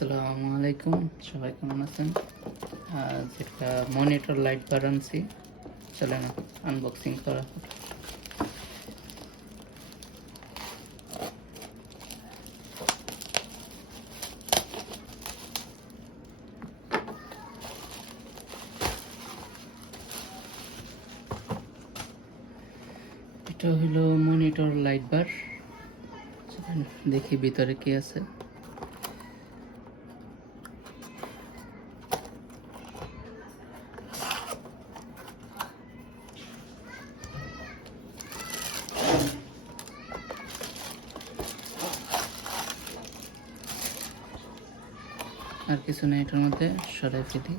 আসসালামু আলাইকুম, সবাই কেমন আছেন? যেটা মনিটর লাইট বার আনছি, চলে না আনবক্সিং করা হোক। এটা হলো মনিটর লাইট বার। দেখি ভিতরে কি আছে। আর কিছু নেই এটার মধ্যে, সরাই ফেলি।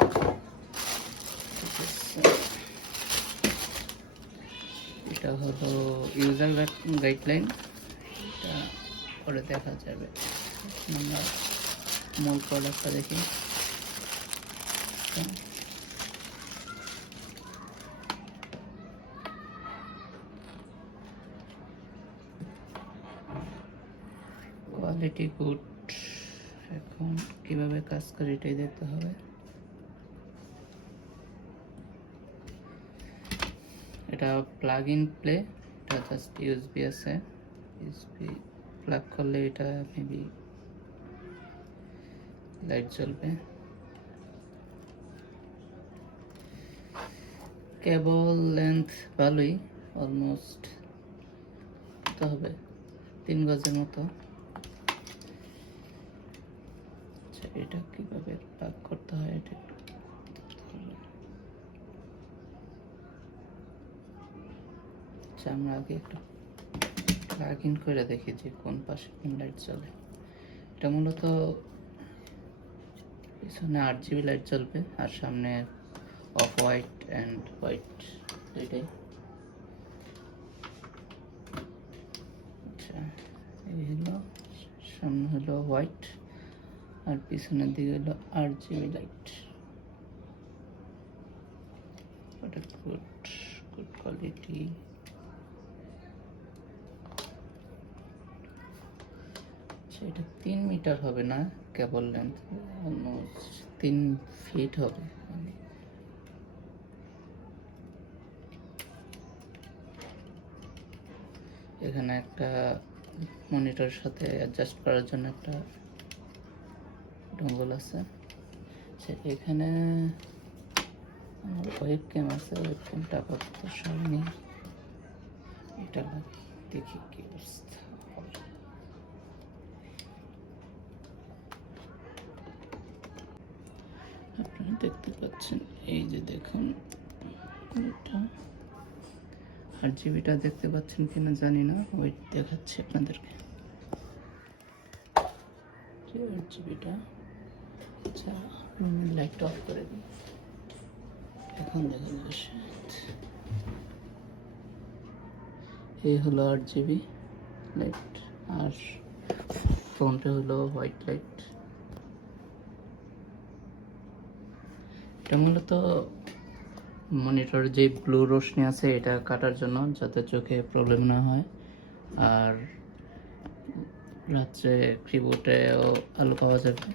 এটা হলো ইউজার গাইডলাইন, এটা পরে দেখা যাবে। আমরা মূল প্রোডাক্টটা দেখি। Quality good. এখন কিভাবে কাজ করে এটাই দেখতে হবে। এটা প্লাগ ইন প্লে, এটা জাস্ট ইউএসবি আছে। ইউএসবি প্লাগ করলে এটা মেবি লাইট জ্বলবে। কেবল লেন্থ ভালোই, অলমোস্ট তো হবে 3 গজের মতো। আচ্ছা, এটা কিভাবে প্লাগ করতে হয় এটা আমরা আগে একটু প্লাগ ইন করে দেখি যে কোন পাশে কোন লাইট জ্বলে। এটা মূলত পিছনে RGB লাইট জ্বলবে আর সামনে অফ হোয়াইট অ্যান্ড হোয়াইট, এটাই। আচ্ছা, এই হলো সামনে হলো হোয়াইট আর পিছনের দিকে হলো RGB লাইট। ওটা গুড কোয়ালিটি। এটা 3 মিটার হবে না, কেবল লেন্থ অলমোস্ট 3 ফিট হবে। এখানে একটা মনিটরের সাথে অ্যাডজাস্ট করার জন্য একটা ডঙ্গল আছে। এখানে আমার ওয়েব ক্যাম আছে, ওয়েব ক্যামটা আপাতত সামনে এটা দেখি কি অবস্থা। আপনারা দেখতে পাচ্ছেন, এই যে দেখুন এটা RGBটা দেখতে পাচ্ছেন কিনা জানি না, ওয়েট দেখাচ্ছি আপনাদেরকে। RGBটা, আচ্ছা লাইটটা অফ করে দিই, এখন দেখা যাচ্ছে। এই হলো RGB লাইট আর ফ্রন্টে হলো হোয়াইট লাইট। এটা মূলত মনিটরের যে ব্লু রশ্মি আছে এটা কাটার জন্য, যাতে চোখে প্রবলেম না হয়। আর রাত্রে কিবোর্ডেও আলো পাওয়া যাবে,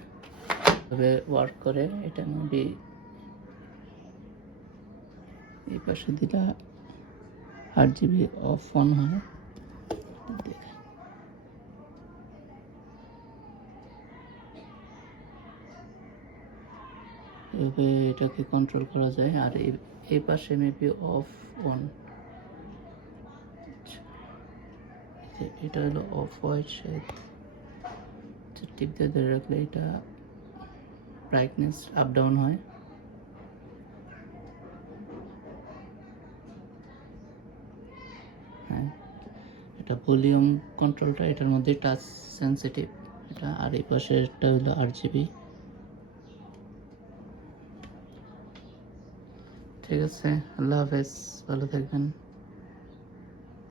তবে ওয়ার্ক করে। এটা মেবি এই পাশে দিলে RGB অফ অন হয়। এভাবে এটাকে কন্ট্রোল করা যায়। আর এই পাশে মেবি অফ অন, এটা হলো অফ হোয়াইট শেড। টিপ দিয়ে ধরে রাখলে এটা ব্রাইটনেস আপ ডাউন হয়। হ্যাঁ, এটা ভলিউম কন্ট্রোলটা এটার মধ্যে টাচ সেন্সিটিভ এটা। আর এই পাশেরটা হলো RGB। ঠিক আছে, আল্লাহ হাফেজ, ভালো থাকবেন।